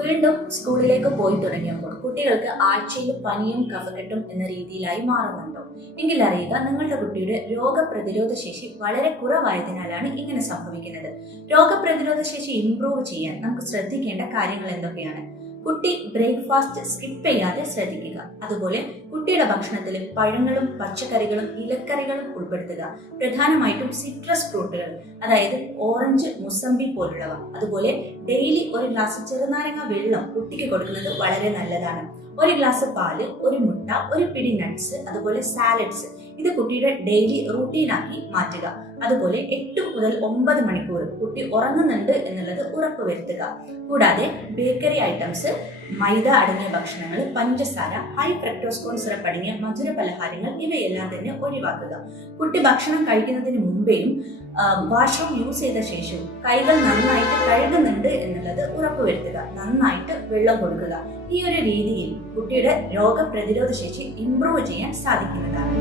വീണ്ടും സ്കൂളിലേക്ക് പോയി തുടങ്ങിയപ്പോൾ കുട്ടികൾക്ക് ആഴ്ചയിൽ പനിയും കഫക്കെട്ടും എന്ന രീതിയിലായി മാറുന്നുണ്ടോ എങ്കിൽ അറിയുക, നിങ്ങളുടെ കുട്ടിയുടെ രോഗപ്രതിരോധ ശേഷി വളരെ കുറവായതിനാലാണ് ഇങ്ങനെ സംഭവിക്കുന്നത്. രോഗപ്രതിരോധ ശേഷി ഇംപ്രൂവ് ചെയ്യാൻ നമുക്ക് ശ്രദ്ധിക്കേണ്ട കാര്യങ്ങൾ എന്തൊക്കെയാണ്? കുട്ടി ബ്രേക്ക്ഫാസ്റ്റ് സ്കിപ്പ് ചെയ്യാതെ ശ്രദ്ധിക്കുക. അതുപോലെ കുട്ടിയുടെ ഭക്ഷണത്തിൽ പഴങ്ങളും പച്ചക്കറികളും ഇലക്കറികളും ഉൾപ്പെടുത്തുക. പ്രധാനമായിട്ടും സിട്രസ് ഫ്രൂട്ടുകൾ, അതായത് ഓറഞ്ച്, മുസമ്പി പോലുള്ളവ. അതുപോലെ ഡെയിലി ഒരു ഗ്ലാസ് ചെറുനാരങ്ങ വെള്ളം കുട്ടിക്ക് കൊടുക്കുന്നത് വളരെ നല്ലതാണ്. ഒരു ഗ്ലാസ് പാല്, ഒരു മുട്ട, ഒരു പിടി നട്ട്സ്, അതുപോലെ സാലഡ്സ്, ഇത് കുട്ടിയുടെ ഡെയിലി റൂട്ടീനാക്കി മാറ്റുക. അതുപോലെ 8 മുതൽ 9 മണിക്കൂർ കുട്ടി ഉറങ്ങുന്നുണ്ട് എന്നുള്ളത് ഉറപ്പുവരുത്തുക. കൂടാതെ ബേക്കറി ഐറ്റംസ്, മൈദ അടങ്ങിയ ഭക്ഷണങ്ങൾ, പഞ്ചസാര, ഹൈ ഫ്രക്ടോസ് കോൺ സിറപ്പ് അടങ്ങിയ മധുര പലഹാരങ്ങൾ ഇവയെല്ലാം തന്നെ ഒഴിവാക്കുക. കുട്ടി ഭക്ഷണം കഴിക്കുന്നതിന് മുമ്പേയും വാഷ്റൂം യൂസ് ചെയ്ത ശേഷവും കൈകൾ നന്നായിട്ട് കഴുകുന്നുണ്ട് എന്നുള്ളത് ഉറപ്പുവരുത്തുക. നന്നായിട്ട് വെള്ളം കൊടുക്കുക. ഈ ഒരു രീതിയിൽ കുട്ടിയുടെ രോഗപ്രതിരോധ ശേഷി ഇംപ്രൂവ് ചെയ്യാൻ സാധിക്കുന്നതാണ്.